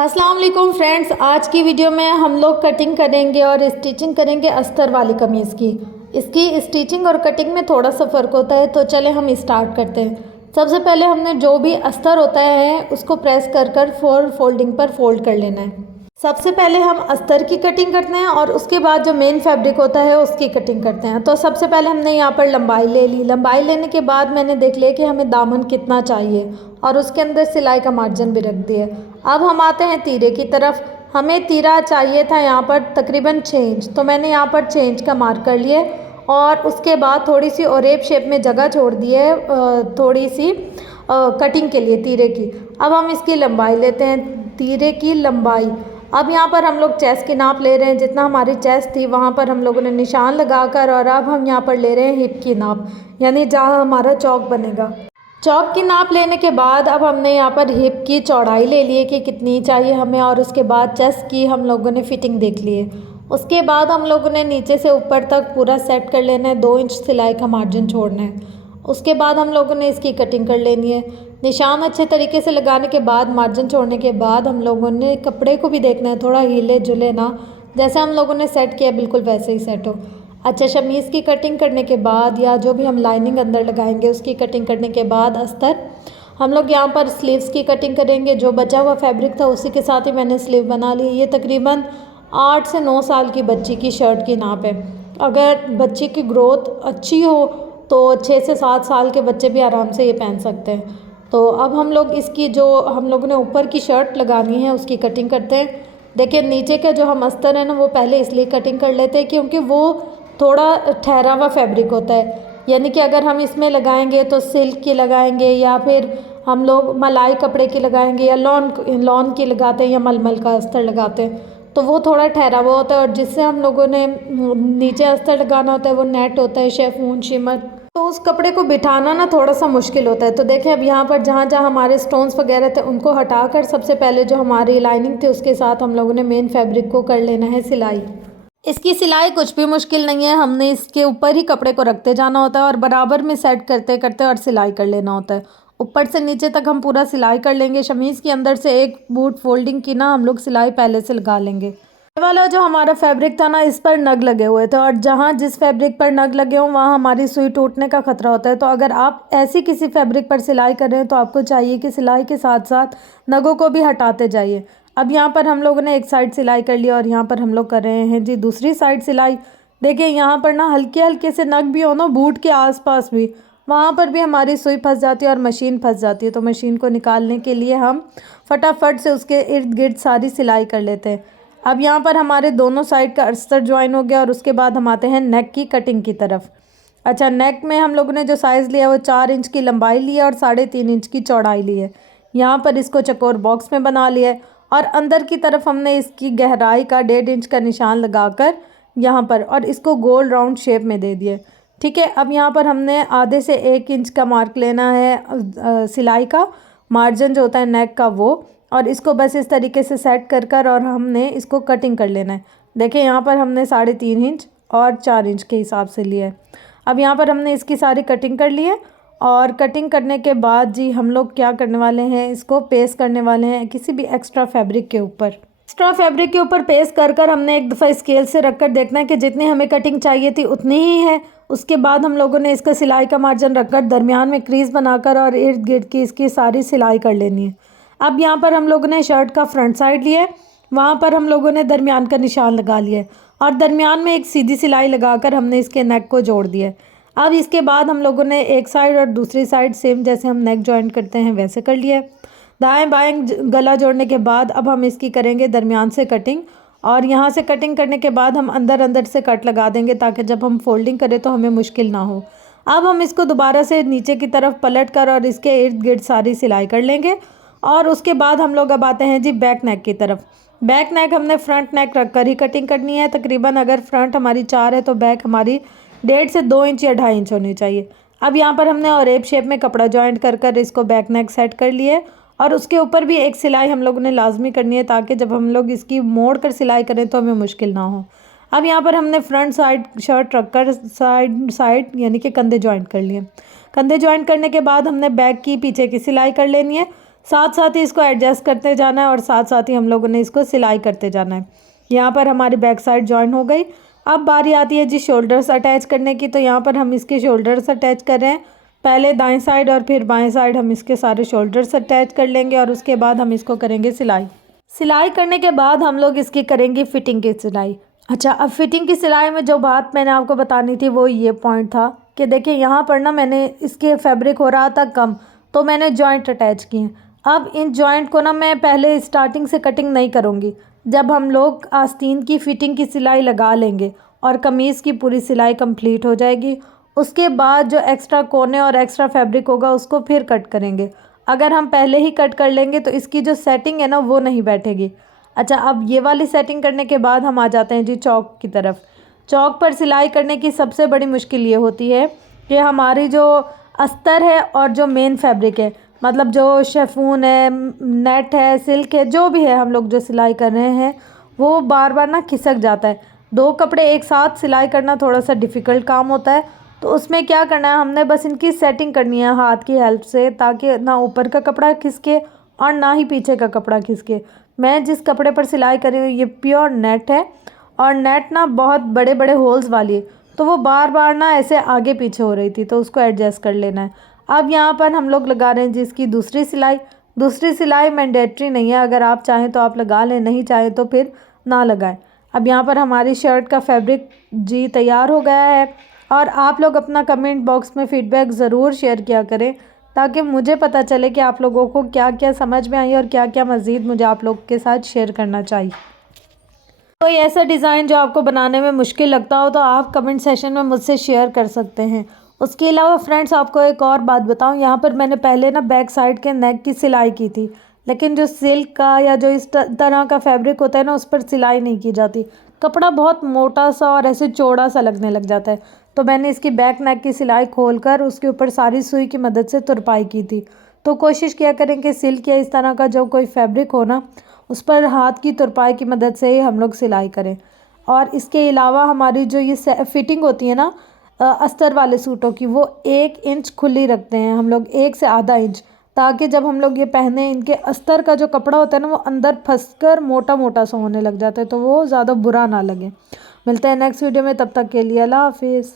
अस्सलाम वालेकुम फ्रेंड्स, आज की वीडियो में हम लोग कटिंग करेंगे और स्टिचिंग करेंगे अस्तर वाली कमीज़ की। इसकी स्टिचिंग और कटिंग में थोड़ा सा फ़र्क होता है, तो चले हम स्टार्ट करते हैं। सबसे पहले हमने जो भी अस्तर होता है उसको प्रेस कर कर फोल्डिंग पर फोल्ड कर लेना है। सबसे पहले हम अस्तर की कटिंग करते हैं और उसके बाद जो मेन फैब्रिक होता है उसकी कटिंग करते हैं। तो सबसे पहले हमने यहाँ पर लंबाई ले ली। लंबाई लेने के बाद मैंने देख लिया कि हमें दामन कितना चाहिए और उसके अंदर सिलाई का मार्जिन भी रख दिया। अब हम आते हैं तीरे की तरफ। हमें तीरा चाहिए था यहाँ पर तकरीबन 6 इंच, तो मैंने यहाँ पर 6 इंच का मार्क कर लिया और उसके बाद थोड़ी सी ओरेप शेप में जगह छोड़ दी है, थोड़ी सी कटिंग के लिए तीरे की। अब हम इसकी लंबाई लेते हैं, तीरे की लंबाई। अब यहाँ पर हम लोग चेस्ट की नाप ले रहे हैं, जितना हमारी चेस्ट थी वहाँ पर हम लोगों ने निशान लगाकर, और अब हम यहाँ पर ले रहे हैं हिप की नाप, यानी जहाँ हमारा चौक बनेगा। चौक की नाप लेने के बाद अब हमने यहाँ पर हिप की चौड़ाई ले ली है कि कितनी चाहिए हमें, और उसके बाद चेस्ट की हम लोगों ने फिटिंग देख ली है। उसके बाद हम लोगों ने नीचे से ऊपर तक पूरा सेट कर लेना है, 2 इंच सिलाई का मार्जिन छोड़ना है। उसके बाद हम लोगों ने इसकी कटिंग कर लेनी है। निशान अच्छे तरीके से लगाने के बाद, मार्जिन छोड़ने के बाद हम लोगों ने कपड़े को भी देखना है, थोड़ा हिले जुले ना, जैसे हम लोगों ने सेट किया बिल्कुल वैसे ही सेट हो। अच्छा, शमीज़ की कटिंग करने के बाद या जो भी हम लाइनिंग अंदर लगाएंगे उसकी कटिंग करने के बाद अस्तर हम लोग यहाँ पर स्लीव्स की कटिंग करेंगे। जो बचा हुआ फैब्रिक था उसी के साथ ही मैंने स्लीव बना ली। ये तकरीबन 8 से 9 साल की बच्ची की शर्ट की नाप है। अगर बच्ची की ग्रोथ अच्छी हो तो 6 से 7 साल के बच्चे भी आराम से ये पहन सकते हैं। तो अब हम लोग इसकी जो हम लोगों ने ऊपर की शर्ट लगानी है उसकी कटिंग करते हैं। देखिए, नीचे का जो हम अस्तर है ना, वो पहले इसलिए कटिंग कर लेते हैं क्योंकि वो थोड़ा ठहरा हुआ फैब्रिक होता है, यानी कि अगर हम इसमें लगाएंगे तो सिल्क की लगाएंगे या फिर हम लोग मलाई कपड़े की लगाएंगे या लॉन की लगाते हैं या मलमल का अस्तर लगाते हैं, तो वो थोड़ा ठहरा हुआ होता है। और जिससे हम लोगों ने नीचे अस्तर लगाना होता है वो नेट होता है, शेफून, शिमर, तो उस कपड़े को बिठाना ना थोड़ा सा मुश्किल होता है। तो देखें, अब यहाँ पर जहाँ जहाँ हमारे स्टोन्स वगैरह थे उनको हटाकर सबसे पहले जो हमारी लाइनिंग थी उसके साथ हम लोगों ने मेन फैब्रिक को कर लेना है सिलाई। इसकी सिलाई कुछ भी मुश्किल नहीं है, हमने इसके ऊपर ही कपड़े को रखते जाना होता है और बराबर में सेट करते करते और सिलाई कर लेना होता है। ऊपर से नीचे तक हम पूरा सिलाई कर लेंगे। शमीज़ के अंदर से एक बूट फोल्डिंग की ना हम लोग सिलाई पहले से लगा लेंगे। ये वाला जो हमारा फैब्रिक था ना, इस पर नग लगे हुए थे और जहाँ जिस फैब्रिक पर नग लगे हों वहाँ हमारी सुई टूटने का खतरा होता है। तो अगर आप ऐसी किसी फैब्रिक पर सिलाई कर रहे हैं तो आपको चाहिए कि सिलाई के साथ साथ नगों को भी हटाते जाइए। अब यहाँ पर हम लोगों ने एक साइड सिलाई कर लिया और यहाँ पर हम लोग कर रहे हैं जी दूसरी साइड सिलाई। देखिए, यहाँ पर ना हल्के हल्के से नग भी हो ना बूट के आसपास भी, वहाँ पर भी हमारी सुई फंस जाती है और मशीन फंस जाती है। तो मशीन को निकालने के लिए हम फटाफट से उसके इर्द गिर्द सारी सिलाई कर लेते हैं। अब यहाँ पर हमारे दोनों साइड का अस्तर ज्वाइन हो गया और उसके बाद हम आते हैं नेक की कटिंग की तरफ। अच्छा, नेक में हम लोगों ने जो साइज़ लिया वो 4 इंच की लंबाई ली है और 3.5 इंच की चौड़ाई ली है। यहाँ पर इसको चकोर बॉक्स में बना लिया है और अंदर की तरफ हमने इसकी गहराई का 1.5 इंच का निशान लगाकर यहाँ पर और इसको गोल राउंड शेप में दे दिए। ठीक है, अब यहाँ पर हमने आधे से 1 इंच का मार्क लेना है सिलाई का मार्जिन जो होता है नेक का वो, और इसको बस इस तरीके से सेट कर और हमने इसको कटिंग कर लेना है। देखिए, यहाँ पर हमने 3.5 इंच और 4 इंच के हिसाब से लिया है। अब यहाँ पर हमने इसकी सारी कटिंग कर ली है और कटिंग करने के बाद जी हम लोग क्या करने वाले हैं, इसको पेस्ट करने वाले हैं किसी भी एक्स्ट्रा फैब्रिक के ऊपर। एक्स्ट्रा फैब्रिक के ऊपर पेस्ट कर हमने एक दफ़ा स्केल से रख कर देखना है कि जितनी हमें कटिंग चाहिए थी उतनी ही है। उसके बाद हम लोगों ने इसका सिलाई का मार्जिन रखकर दरमियान में क्रीज़ बनाकर और इर्द गिर्द की इसकी सारी सिलाई कर लेनी है। अब यहाँ पर हम लोगों ने शर्ट का फ्रंट साइड लिया है, वहाँ पर हम लोगों ने दरमियान का निशान लगा लिया है और दरमियान में एक सीधी सिलाई लगाकर हमने इसके नेक को जोड़ दिया है। अब इसके बाद हम लोगों ने एक साइड और दूसरी साइड सेम जैसे हम नेक जॉइंट करते हैं वैसे कर लिया है। दाएं बाएं गला जोड़ने के बाद अब हम इसकी करेंगे दरमियान से कटिंग, और यहाँ से कटिंग करने के बाद हम अंदर अंदर से कट लगा देंगे ताकि जब हम फोल्डिंग करें तो हमें मुश्किल ना हो। अब हम इसको दोबारा से नीचे की तरफ पलट कर और इसके इर्द गिर्द सारी सिलाई कर लेंगे। और उसके बाद हम लोग अब आते हैं जी बैक नेक की तरफ। बैक नेक हमने फ्रंट नेक रख कर ही कटिंग करनी है। तकरीबन अगर फ्रंट हमारी 4 है तो बैक हमारी 1.5 से 2 इंच या 2.5 इंच होनी चाहिए। अब यहाँ पर हमने ऑरेप शेप में कपड़ा जॉइंट कर इसको बैक नेक सेट कर लिए और उसके ऊपर भी एक सिलाई हम लोगों ने लाजमी करनी है ताकि जब हम लोग इसकी मोड़ कर सिलाई करें तो हमें मुश्किल ना हो। अब यहाँ पर हमने फ्रंट साइड शर्ट रख कर साइड यानी कि कंधे जॉइंट कर लिए। कंधे जॉइंट करने के बाद हमने बैक की पीछे की सिलाई कर लेनी है साथ साथ ही इसको एडजस्ट करते जाना है और साथ साथ ही हम लोगों ने इसको सिलाई करते जाना है। यहाँ पर हमारी बैक साइड जॉइन हो गई। अब बारी आती है जी शोल्डर्स अटैच करने की। तो यहाँ पर हम इसके शोल्डर्स अटैच कर रहे हैं। पहले दाएं साइड और फिर बाएं साइड हम इसके सारे शोल्डर्स अटैच कर लेंगे और उसके बाद हम इसको करेंगे सिलाई। सिलाई करने के बाद हम लोग इसकी करेंगे फिटिंग की सिलाई। अच्छा, अब फिटिंग की सिलाई में जो बात मैंने आपको बतानी थी वो ये पॉइंट था कि देखिए यहाँ पर ना मैंने इसके फैब्रिक हो रहा था कम, तो मैंने जॉइंट अटैच किए। अब इन जॉइंट को ना मैं पहले स्टार्टिंग से कटिंग नहीं करूँगी। जब हम लोग आस्तीन की फिटिंग की सिलाई लगा लेंगे और कमीज़ की पूरी सिलाई कंप्लीट हो जाएगी, उसके बाद जो एक्स्ट्रा कोने और एक्स्ट्रा फैब्रिक होगा उसको फिर कट करेंगे। अगर हम पहले ही कट कर लेंगे तो इसकी जो सेटिंग है ना वो नहीं बैठेगी। अच्छा, अब ये वाली सेटिंग करने के बाद हम आ जाते हैं जी चौक की तरफ। चौक पर सिलाई करने की सबसे बड़ी मुश्किल ये होती है कि हमारी जो अस्तर है और जो मेन फैब्रिक है, मतलब जो शेफून है, नेट है, सिल्क है, जो भी है हम लोग जो सिलाई कर रहे हैं वो बार बार ना खिसक जाता है। दो कपड़े एक साथ सिलाई करना थोड़ा सा डिफ़िकल्ट काम होता है। तो उसमें क्या करना है, हमने बस इनकी सेटिंग करनी है हाथ की हेल्प से, ताकि ना ऊपर का कपड़ा खिसके और ना ही पीछे का कपड़ा खिसके। मैं जिस कपड़े पर सिलाई कर रही हूँ ये प्योर नेट है और नेट ना बहुत बड़े बड़े होल्स वाली है, तो वो बार बार ना ऐसे आगे पीछे हो रही थी, तो उसको एडजस्ट कर लेना है। अब यहाँ पर हम लोग लगा रहे हैं जिसकी दूसरी सिलाई। दूसरी सिलाई मैंडेटरी नहीं है, अगर आप चाहें तो आप लगा लें, नहीं चाहें तो फिर ना लगाएं। अब यहाँ पर हमारी शर्ट का फैब्रिक जी तैयार हो गया है। और आप लोग अपना कमेंट बॉक्स में फ़ीडबैक ज़रूर शेयर किया करें, ताकि मुझे पता चले कि आप लोगों को क्या क्या समझ में आई और क्या क्या मज़ीद मुझे आप लोग के साथ शेयर करना चाहिए। कोई ऐसा डिज़ाइन जो आपको बनाने में मुश्किल लगता हो तो आप कमेंट सेशन में मुझसे शेयर कर सकते हैं। उसके अलावा फ्रेंड्स आपको एक और बात बताऊं, यहाँ पर मैंने पहले ना बैक साइड के नेक की सिलाई की थी, लेकिन जो सिल्क का या जो इस तरह का फैब्रिक होता है ना उस पर सिलाई नहीं की जाती। कपड़ा बहुत मोटा सा और ऐसे चौड़ा सा लगने लग जाता है। तो मैंने इसकी बैक नेक की सिलाई खोलकर उसके ऊपर सारी सुई की मदद से तुरपाई की थी। तो कोशिश किया करें कि सिल्क या इस तरह का जो कोई फैब्रिक हो ना उस पर हाथ की तुरपाई की मदद से ही हम लोग सिलाई करें। और इसके अलावा हमारी जो ये फिटिंग होती है ना अस्तर वाले सूटों की, वो 1 इंच खुली रखते हैं हम लोग, 1 से आधा इंच, ताकि जब हम लोग ये पहने इनके अस्तर का जो कपड़ा होता है ना वो अंदर फंसकर मोटा मोटा सा होने लग जाता है, तो वो ज़्यादा बुरा ना लगे। मिलते हैं नेक्स्ट वीडियो में, तब तक के लिए अल्लाह हाफिज़।